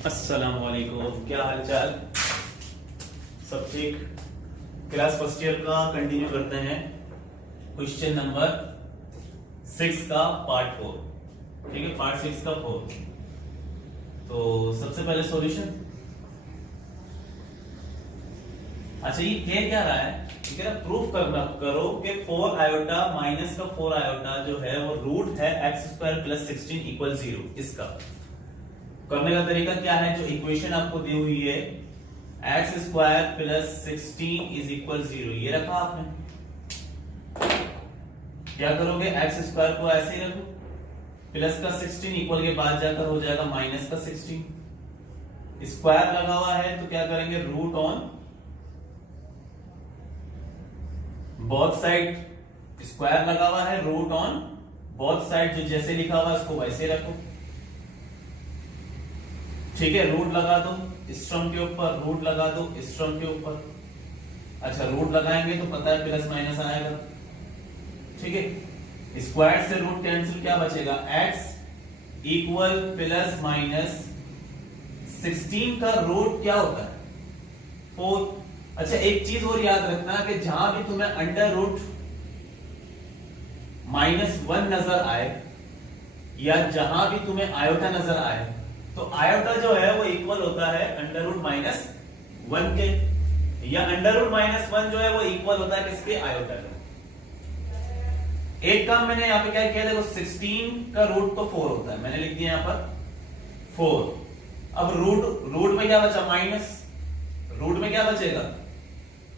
अस्सलाम वालेकुम, क्या हाल चाल? सब ठीक? क्लास फर्स्ट ईयर का कंटिन्यू करते हैं। क्वेश्चन नंबर 6 का पार्ट 4। ठीक है, पार्ट 6 का 4। तो सबसे पहले सॉल्यूशन। अच्छा, ये क्या रहा है? ये कह रहा प्रूफ करना करो कि 4 आयोटा माइनस का 4 आयोटा जो है वो रूट है x² + 16 = 0। इसका करने का तरीका क्या है? जो इक्वेशन आपको दी हुई है x² + 16 = 0, ये रखा आपने। क्या करोगे? x² को ऐसे ही रखो, प्लस का 16 इक्वल के बाद जाकर हो जाएगा माइनस का 16। स्क्वायर लगा हुआ है तो क्या करेंगे? Root on both side. Square लगा हुआ है, रूट ऑन बोथ साइड। जो जैसे लिखा हुआ है उसको वैसे रखो। ठीक है, रूट लगा दो स्ट्रम के ऊपर, रूट लगा दो स्ट्रम के ऊपर। अच्छा, रूट लगाएंगे तो पता है प्लस माइनस आएगा। ठीक है, स्क्वायर से रूट कैंसिल, क्या बचेगा? x = ±16 का रूट क्या होता है? 4। अच्छा, एक चीज और याद रखना कि जहां भी तुम्हें अंडर रूट -1 नजर आए या जहां भी तुम्हें आयोटा नजर आए, तो आयोटा जो है वो इक्वल होता है अंडर रूट -1 के, या अंडर रूट -1 जो है वो इक्वल होता है किसके? आयोटा के। एक काम मैंने यहां पे क्या किया, देखो 16 का रूट तो 4 होता है, मैंने लिख दिया यहां पर 4। अब रूट में क्या बचा? माइनस। रूट में क्या बचेगा?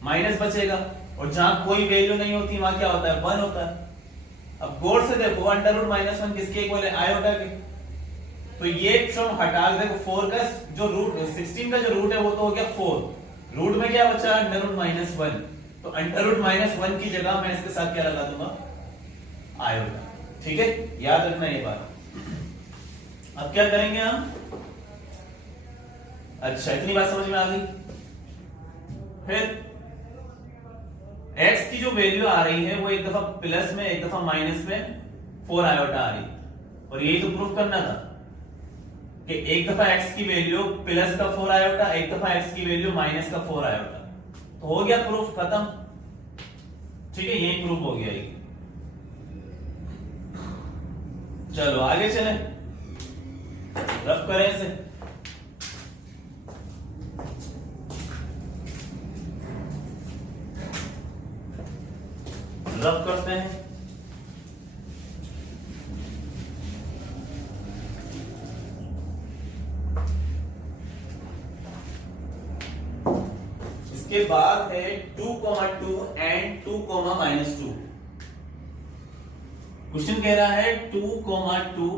माइनस बचेगा। और जहां कोई वैल्यू नहीं होती वहां क्या होता है? 1 होता है। अब गौर से देखो, अंडर रूट -1 किसके इक्वल है? आयोटा के। तो ये टर्म हटा देखो, 4 का जो रूट 16 का जो रूट है वो तो हो गया 4। रूट में क्या बचा? Under root -1। तो अंडर रूट -1 की जगह मैं इसके साथ क्या लगा दूंगा? आयोटा। ठीक है, याद रखना ये बात। अब क्या करेंगे हम? अच्छा, इतनी बात समझ में आ गई। फिर x की जो वैल्यू आ रही है वो एक दफा प्लस में एक दफा माइनस में 4 आयोटा आ रही है। और यही तो प्रूफ करना था कि एक दफा x की वैल्यू प्लस का 4 आयोटा, एक दफा x की वैल्यू माइनस का 4 आयोटा। तो हो गया प्रूफ खत्म। ठीक है, यही प्रूफ हो गया ये। चलो आगे चले, रफ करें इसे। रफ करते हैं। इसके बाद है 2,2 एंड 2,-2। क्वेश्चन कह रहा है 2,2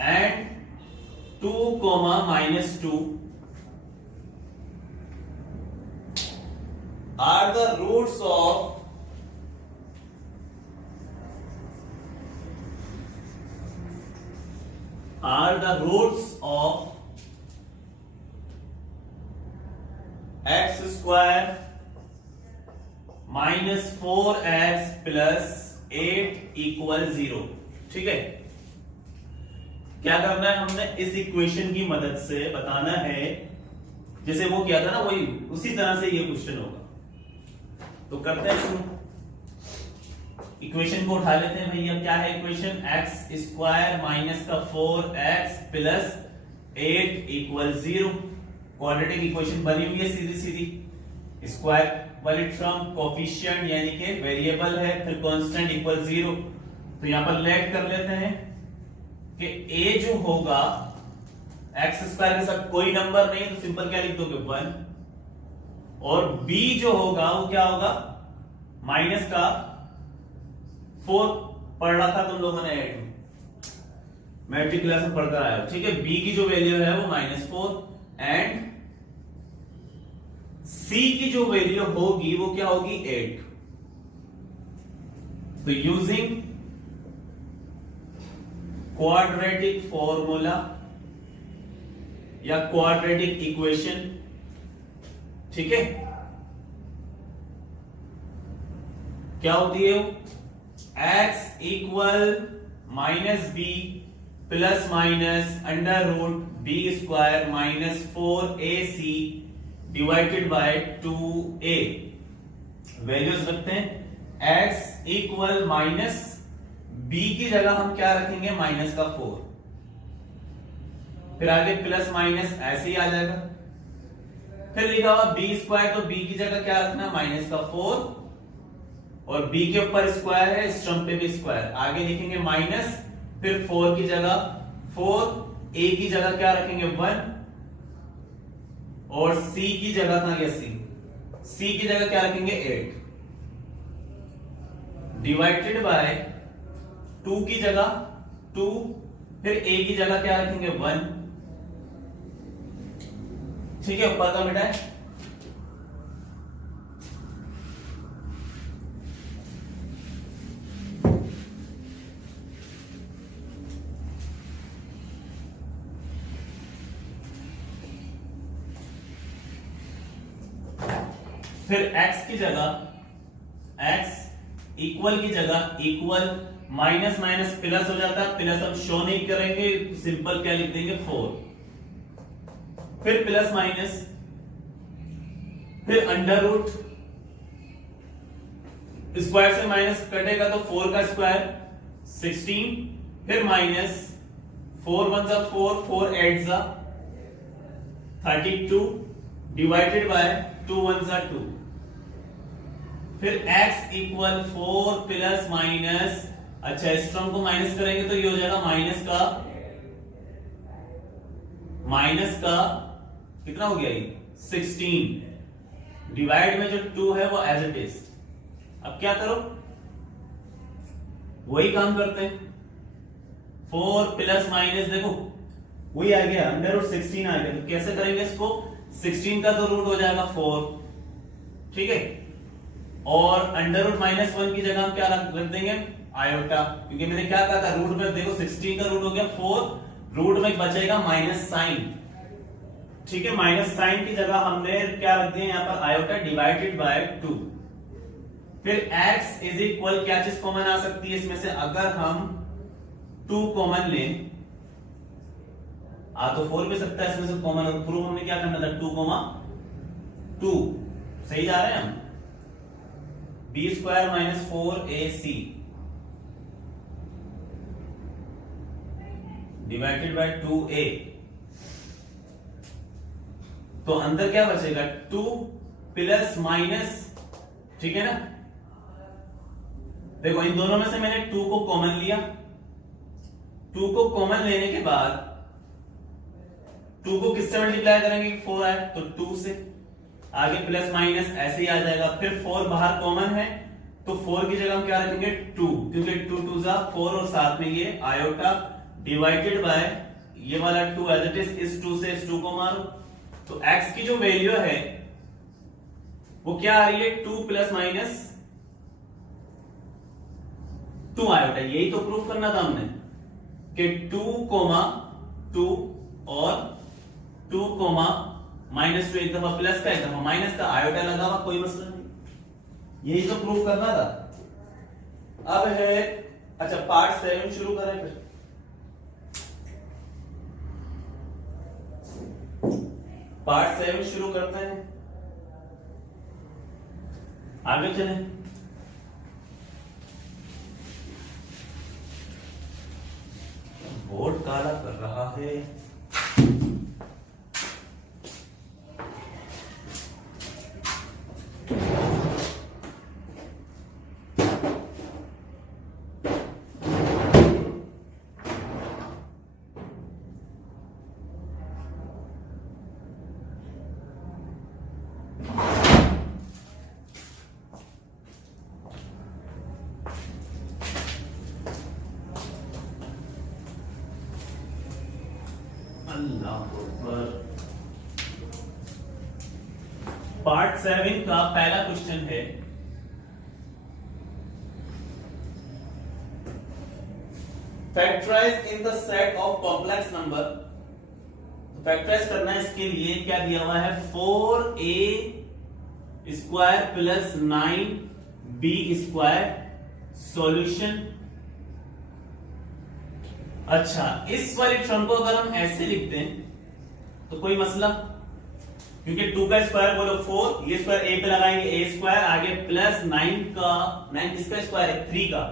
and 2,-2 are the roots of x² - 4x + 8 = 0। ठीक है, क्या करना है? हमने इस इक्वेशन की मदद से बताना है, जैसे वो किया था ना, वही उसी तरह से ये क्वेश्चन होगा। तो करते हैं शुरू। इक्वेशन को उठा लेते हैं भैया। क्या है equation? x² - 4x + 8 = 0। Quadratic equation बनी हुई है सीधी सीधी। स्क्वायर वाली टर्म कोफिशिएंट यानी कि वेरिएबल है, फिर कांस्टेंट = 0। तो यहां पर लेट कर लेते हैं कि a जो होगा x² के साथ कोई नंबर नहीं, तो सिंपल क्या लिख दोगे? 1। और b जो होगा वो क्या होगा? माइनस का 4। पढ़ रखा तुम लोगों ने मैट्रिक क्लास में पढ़कर आया हो। ठीक है, b की जो वैल्यू है वो -4 एंड c की जो वैल्यू होगी वो क्या होगी? 8। तो यूजिंग क्वाड्रेटिक फॉर्मूला या क्वाड्रेटिक इक्वेशन, ठीक है, क्या होती है? x equal -b plus minus under root b square minus 4ac divided by 2a। Values रखते हैं। x इक्वल माइनस b की जगह हम क्या रखेंगे, माइनस का 4। फिर आगे प्लस माइनस ऐसे ही आ जाएगा। फिर लिखा हुआ बी स्क्वायर, तो b की जगह क्या रखना, माइनस का 4, और b के ऊपर स्क्वायर है, इस टर्म पे भी स्क्वायर। आगे लिखेंगे माइनस, फिर 4 की जगह 4, a की जगह क्या रखेंगे 1, और c की जगह कहां गया c की जगह क्या रखेंगे 8, डिवाइडेड बाय 2 की जगह 2, फिर a की जगह क्या रखेंगे 1। ठीक है, ऊपर का मिटा है। फिर x की जगह x इक्वल की जगह इक्वल, माइनस माइनस प्लस हो जाता है, प्लस हम शो नहीं करेंगे, सिंपल क्या लिख देंगे 4। फिर प्लस माइनस, फिर अंडर रूट, स्क्वायर से माइनस कटेगा तो 4 का स्क्वायर 16, फिर माइनस 4 1 जा 4, 4 8 जा 32 डिवाइडेड बाय 2 1 जा 2। फिर x इक्वल 4 प्लस माइनस, अच्छा इस टर्म को माइनस करेंगे तो ये हो जाएगा माइनस का कितना हो गया ये 16, डिवाइड में जो 2 है वो एज इट इज। अब क्या करो, वही काम करते हैं। 4 प्लस माइनस, देखो वही आ गया, अंडर रूट 16 आ गया, तो कैसे करेंगे इसको, 16 का तो रूट हो जाएगा 4, ठीक है, और अंडर रूट माइनस 1 की जगह हम क्या रख देंगे आयोटा, क्योंकि मैंने क्या कहा था, रूट में देखो 16 का रूट हो गया 4, रूट में बचेगा माइनस साइन, ठीक है, माइनस साइन की जगह हमने क्या रख दिया यहां पर आयोटा डिवाइडेड बाय 2। फिर x इज इक्वल, क्या चीज कॉमन आ सकती है इसमें से, अगर हम 2 कॉमन लें, आ तो 4 भी सकता है इसमें से कॉमन, और प्रूव हमने क्या करना था 2, सही जा रहे हैं हम, b square minus 4ac divided by 2a, तो अंदर क्या बचेगा 2 प्लस माइनस, ठीक है ना। देखो इन दोनों में से मैंने 2 को कॉमन लिया, 2 को कॉमन लेने के बाद 2 को किससे मल्टीप्लाई करेंगे, 4 आए तो 2 से, आगे प्लस माइनस ऐसे ही आ जाएगा। फिर 4 बाहर कॉमन है तो 4 की जगह हम क्या रखेंगे 2, क्योंकि 2 2 जा 4, और साथ में ये आयोटा डिवाइडेड बाय ये वाला 2 एज इट इज, इस 2 से इस 2 को मारो, तो x की जो वैल्यू है वो क्या आ रही है 2 प्लस माइनस 2 आयोटा। यही तो प्रूफ करना था हमने कि 2, 2 और 2, -2, एक दफा प्लस का एक दफा माइनस का, आयोटा लगा हुआ कोई मसला नहीं, यही तो प्रूफ करना था। अब है अच्छा पार्ट 7 शुरू करें, फिर पार्ट 7 शुरू करते हैं, आगे चलें। बोर्ड काला कर रहा है। पार्ट 7 का पहला क्वेश्चन है, factorise in the set of complex number. Factorise करना है, इसके लिए क्या दिया हुआ है 4a square plus 9b square, solution अच्छा, इस वाली टर्म को अगर हम ऐसे लिखते हैं तो कोई मसला, क्योंकि 2 का स्क्वायर बोलो 4, ये स्क्वायर a पे लगाएंगे a स्क्वायर, आगे प्लस 9 किसका स्क्वायर है 3 का,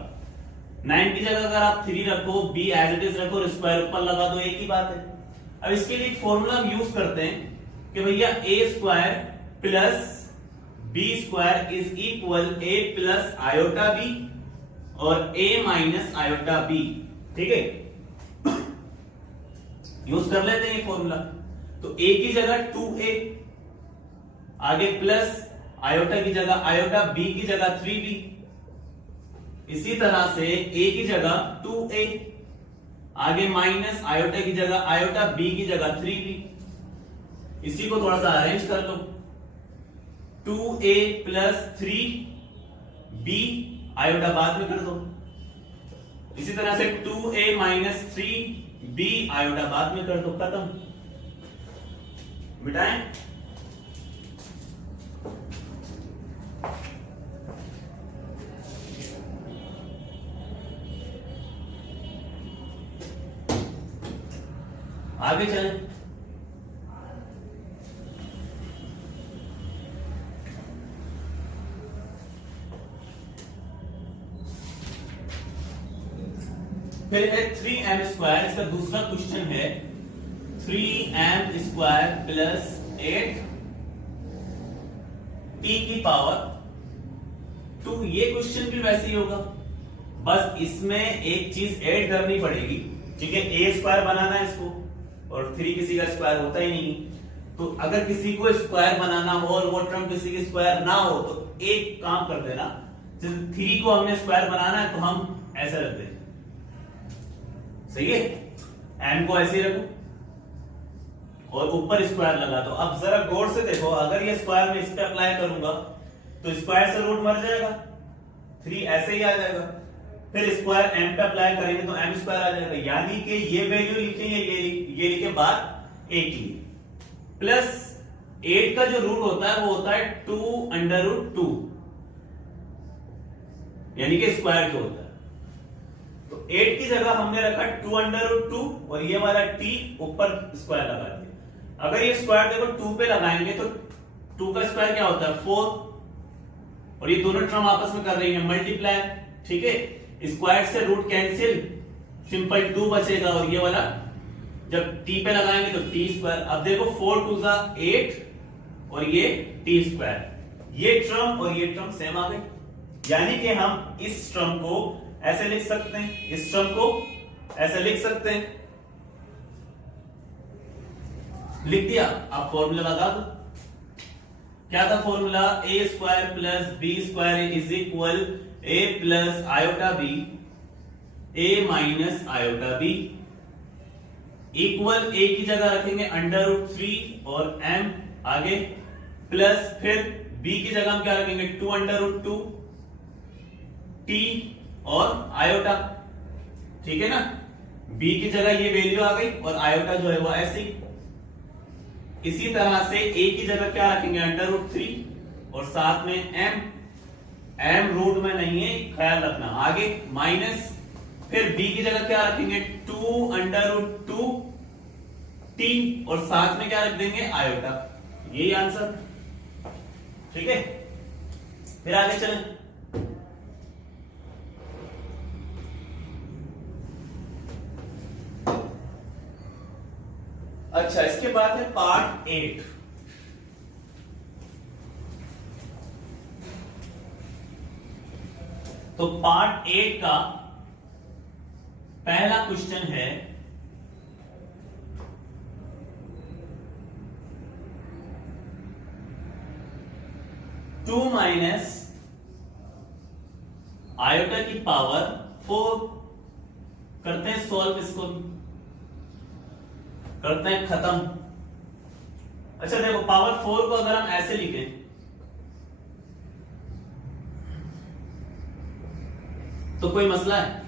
9 की जगह अगर आप 3 रखो, b एज इट इज रखो और स्क्वायर ऊपर लगा दो, एक ही बात है। अब इसके लिए एक फॉर्मूला हम यूज करते हैं कि भैया a square plus b square is equal a plus iota b और a माइनस आयोटा b, ठीक है। यूज कर लेते हैं ये फॉर्मूला। तो a की जगह 2a, आगे प्लस आयोटा की जगह आयोटा, b की जगह 3b, इसी तरह से a की जगह 2a, आगे माइनस आयोटा की जगह आयोटा, b की जगह 3b। इसी को थोड़ा सा अरेंज कर लो, 2a प्लस 3b, आयोटा बाद में कर दो। इसी तरह से 2a माइनस 3b, आयोटा बाद में कर दो, खत्म। मिटाएं। आगे चलें। फिर है 3m स्क्वायर, इसका दूसरा क्वेश्चन है 3m स्क्वायर प्लस 8 t की पावर 2। ये क्वेश्चन भी वैसे ही होगा, बस इसमें एक चीज ऐड करनी पड़ेगी, ठीक है। a स्क्वायर बनाना है इसको, और 3 किसी का स्क्वायर होता ही नहीं, तो अगर किसी को स्क्वायर बनाना हो और वो टर्म किसी की स्क्वायर ना हो तो एक काम कर देना, जैसे 3 को हमने स्क्वायर बनाना है तो हम ऐसा रख दें, सही है। m को ऐसे ही रखो और ऊपर स्क्वायर लगा दो। अब जरा गौर से देखो, अगर ये स्क्वायर में इस पे अप्लाई करूंगा तो स्क्वायर से रूट मर जाएगा, 3 ऐसे ही आ जाएगा। फिर स्क्वायर m पे अप्लाई करेंगे तो m स्क्वायर आ जाएगा, यानी कि ये वैल्यू लिखेंगे, ये लिखे बाद 8 लिए, प्लस 8 का जो रूट होता है वो होता है 2√2, यानी कि स्क्वायर जो होता है। तो 8 की जगह हमने रखा 2√2 और ये वाला t ऊपर स्क्वायर लगा दिया। अगर ये स्क्वायर देखो 2 पे लगाएंगे तो 2 का स्क्वायर क्या होता है 4, और ये दोनों टर्म आपस में कर रही है मल्टीप्लाई, ठीक है। स्क्वायर से रूट कैंसिल, सिंपल 2 बचेगा, और ये वाला जब t पे लगाएंगे तो t स्क्वायर। अब देखो 4 2 जा 8 और ये t स्क्वायर, ये टर्म और ये टर्म सेम आ गई, यानी कि हम इस टर्म को ऐसे लिख सकते हैं, इस टर्म को ऐसे लिख सकते हैं। लिख दिया, अब फॉर्मूला लगा दो। क्या था formula, a square plus b square is equal a plus iota b, a minus iota b, equal a की जगह रखेंगे √3 और m, आगे प्लस फिर b की जगह हम क्या रखेंगे 2√2 t और आयोटा, ठीक है ना। b की जगह ये वैल्यू आ गई और आयोटा जो है वो ऐसी। इसी तरह से a की जगह क्या रखेंगे √3 और साथ में m रूट में नहीं है, ख्याल रखना। आगे माइनस, फिर b की जगह क्या रखेंगे 2√2 t और साथ में क्या रख देंगे आयोटा, यही आंसर, ठीक है। फिर आगे चलें। अच्छा, इसके बाद है पार्ट 8। तो पार्ट 8 का पहला क्वेश्चन है 2 माइनस आयोटा की पावर 4। करते हैं सॉल्व, इसको करते हैं खत्म। अच्छा देखो, पावर 4 को अगर हम ऐसे लिखें तो कोई मसला है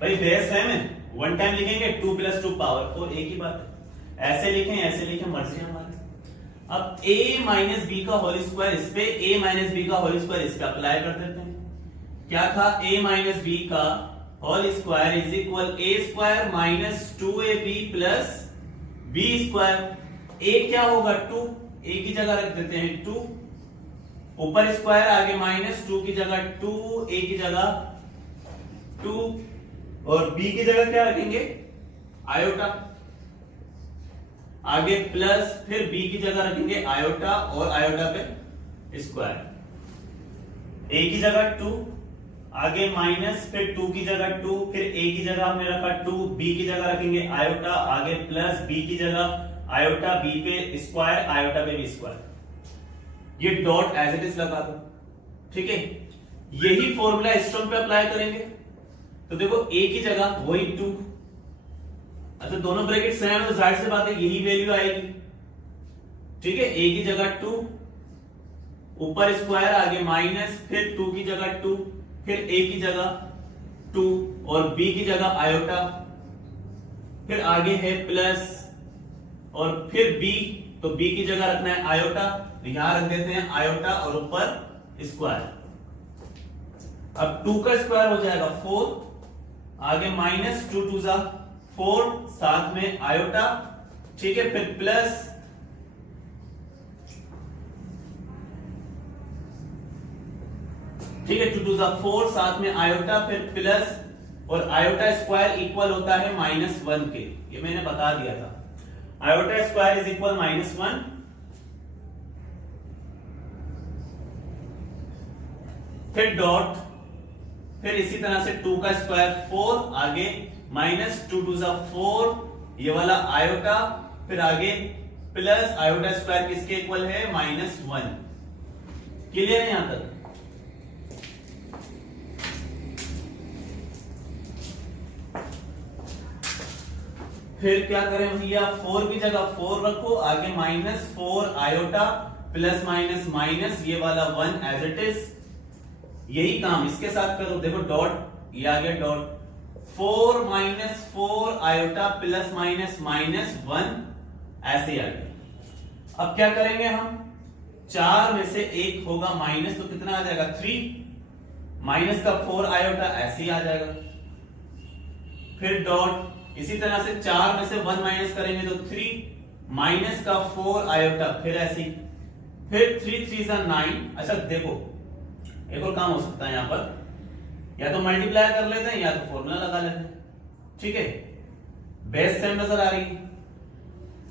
भाई, बेस सेम है, वन टाइम लिखेंगे 2 + 2 पावर 4, एक ही बात है। ऐसे लिखें मर्जी हमारी। अब a माइनस बी का होल स्क्वायर इस पे, a माइनस बी का होल स्क्वायर इस पे अप्लाई कर देते हैं। क्या था, a माइनस बी का whole square is equal a square minus 2ab plus b square. A क्या होगा 2, ए की जगह रख देते हैं 2, ऊपर स्क्वायर आगे माइनस 2 की जगह 2, ए की जगह 2 और बी की जगह क्या रखेंगे आयोटा, आगे प्लस फिर बी की जगह रखेंगे आयोटा और आयोटा पे स्क्वायर, ए की जगह 2 आगे माइनस फिर 2 की जगह 2 फिर ए की जगह हमने रखा 2, बी की जगह रखेंगे आयोटा आगे प्लस बी की जगह आयोटा, बी पे स्क्वायर आयोटा पे भी स्क्वायर, ये डॉट एज इट इज लगा दो। ठीक है, यही फॉर्मूला स्टोन पे अप्लाई करेंगे तो देखो ए की जगह वही 2, अच्छा दोनों ब्रैकेट सेम है तो जाहिर सी बात है यही वैल्यू आएगी। ठीक है, ए की जगह 2 ऊपर स्क्वायर आगे माइनस फिर 2 की जगह 2 फिर ए की जगह 2 और बी की जगह आयोटा, फिर आगे है प्लस और फिर बी, तो बी की जगह रखना है आयोटा, यहां रख देते हैं आयोटा और ऊपर स्क्वायर। अब 2 का स्क्वायर हो जाएगा 4 आगे माइनस 2 2 जा 4 साथ में आयोटा, ठीक है, फिर प्लस ठीक है 2 2 जा 4 साथ में आयोटा फिर प्लस और आयोटा स्क्वायर इक्वल होता है -1 के, ये मैंने बता दिया था, आयोटा स्क्वायर इज इक्वल -1। फिर डॉट फिर इसी तरह से 2 का स्क्वायर 4 आगे -2 2 जा 4 ये वाला आयोटा फिर आगे प्लस आयोटा स्क्वायर किसके इक्वल है -1। क्लियर है यहां तक? फिर क्या करें भैया 4 की जगह 4 रखो आगे -4 आयोटा प्लस माइनस माइनस ये वाला 1 एज इट इज, यही काम इसके साथ करो। देखो डॉट ये आ गया dot 4 -4 iota plus minus minus 1 ऐसे ही आ गया। अब क्या करेंगे हम 4 में से 1 होगा माइनस तो कितना आ जाएगा 3 माइनस का 4 आयोटा ऐसे ही आ जाएगा। फिर डॉट इसी तरह से 4 में से 1 माइनस करेंगे तो 3 माइनस का 4 आयोटा फिर ऐसे ही, फिर 3 3 जा 9। अच्छा देखो एक और काम हो सकता है यहां पर, या तो मल्टीप्लाई कर लेते हैं या तो फॉर्मूला लगा लेते हैं। ठीक है, बेस सेम नजर आ रही है,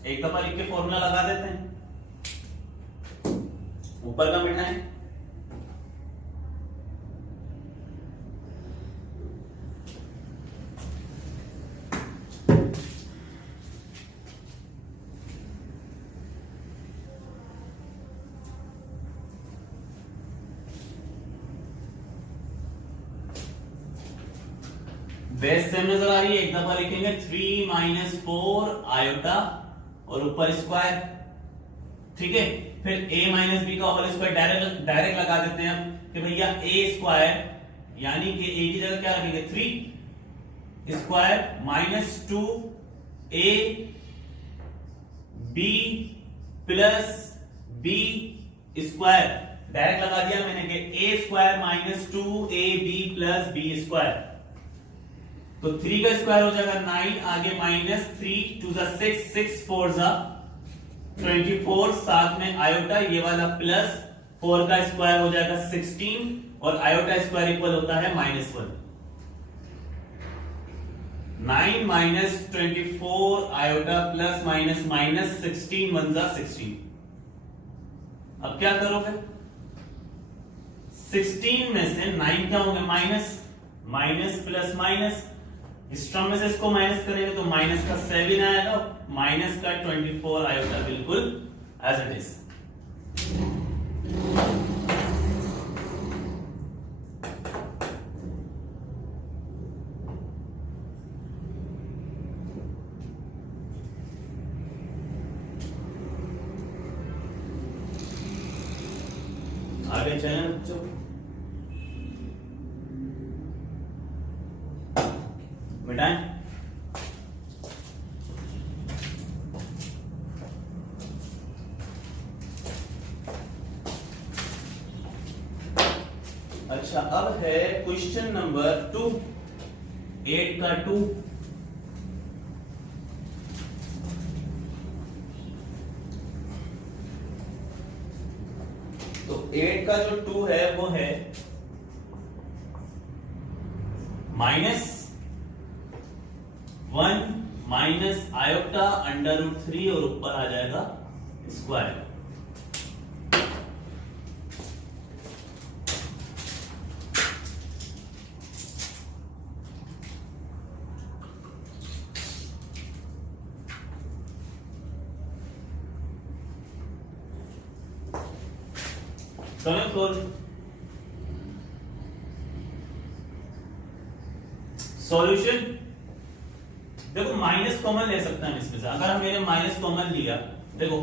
एक दफा लिख के फॉर्मूला लगा देते हैं, ऊपर का मिटाएं बेस सेम नजर आ रही है, एक दफा लिखेंगे 3 -4 आयोटा और ऊपर स्क्वायर। ठीक है, फिर a - b का होल स्क्वायर डायरेक्ट लगा देते हैं हम कि भैया a स्क्वायर यानी कि a की जगह क्या रखेंगे 3 square -2 a b plus b square direct लगा दिया मैंने कि a square -2 a b plus b square, तो 3 का स्क्वायर हो जाएगा 9 आगे -3 2 जा 6 6 4 जा 24 साथ में आयोटा ये वाला प्लस 4 का स्क्वायर हो जाएगा 16 और आयोटा स्क्वायर इक्वल होता है -1। 9 -24 आयोटा प्लस माइनस माइनस 16 1 जा 16। अब क्या करोगे 16 में से 9 क्या होंगे माइनस प्लस माइनस, इस टर्म में से इसको माइनस करेंगे तो माइनस का 7 आएगा, माइनस का 24 आएगा बिल्कुल एज इट इज। आगे चलें बच्चों, मिटाएं अच्छा अब है क्वेश्चन नंबर 2। 8 का 2, तो 8 का जो 2 है वो है -1 माइनस आयोटा √3 और ऊपर आ जाएगा स्क्वायर। सॉल्यूशन देखो, माइनस कॉमन ले सकते हैं इसमें से। अगर हम मैंने माइनस कॉमन लिया, देखो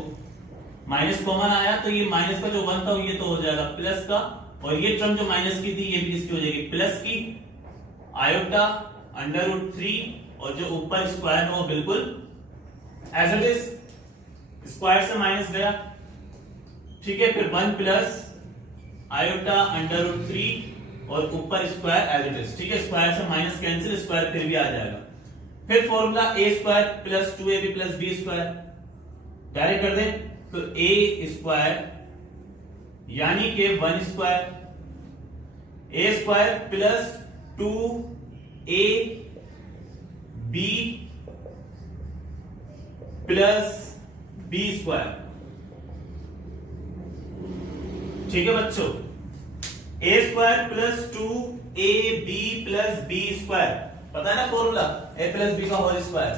माइनस कॉमन आया तो ये माइनस का जो 1 था ये तो हो जाएगा प्लस का, और ये टर्म जो माइनस की थी ये भी किसकी हो जाएगी, प्लस की। आयोटा √3 और जो ऊपर स्क्वायर है वो बिल्कुल एज इट इज, स्क्वायर से माइनस गया, ठीक है। फिर 1 प्लस आयोटा √3 और ऊपर स्क्वायर एज इट इज, ठीक है। स्क्वायर से माइनस कैंसिल, स्क्वायर फिर भी आ जाएगा। फिर formula a² plus 2ab plus b² direct कर दे, तो a² यानी कि 1² a² plus 2ab plus b², ठीक है बच्चों। a² plus 2ab plus b², पता है ना फॉर्मूला, a प्लस बी का whole square,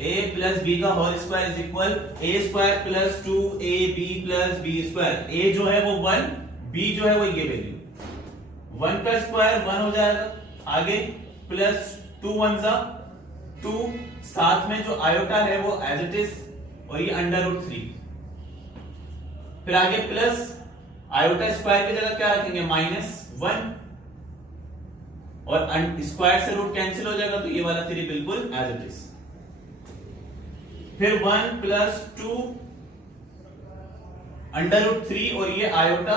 a plus b का whole square is equal a² plus 2ab plus b²। a जो है वो 1, b जो है वो ये वैल्यू 1 का स्क्वायर 1 हो जाएगा, आगे प्लस 2 1 सा 2, साथ में जो आयोटा है वो एज इट इज, और ये √3, फिर आगे प्लस आयोटा स्क्वायर की जगह क्या रखेंगे, -1, और स्क्वायर से रूट कैंसिल हो जाएगा, तो ये वाला 3 बिल्कुल एज इट इज। फिर 1 प्लस 2 √3 और ये आयोटा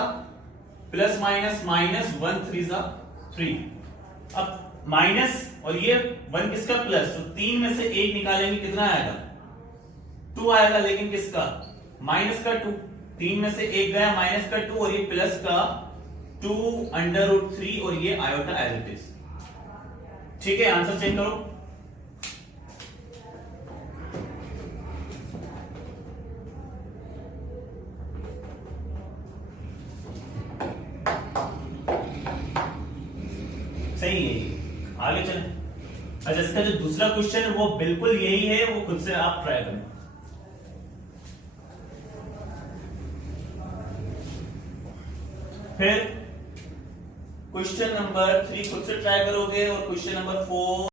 प्लस माइनस माइनस 1 3 सा 3। अब माइनस और ये 1 किसका प्लस, तो 3 में से 1 निकालेंगे कितना आएगा, 2 आएगा, लेकिन किसका, माइनस का 2, 3 में से 1 गया, माइनस का 2 और ये प्लस का 2 √3 और ये आयोटा एज इट इज, ठीक है। आंसर चेक करो, सही है। आगे चलें। अच्छा, इसका जो दूसरा क्वेश्चन है वो बिल्कुल यही है, वो खुद से आप ट्राई करें। फिर क्वेश्चन नंबर 3 खुद से ट्राई करोगे, और क्वेश्चन नंबर 4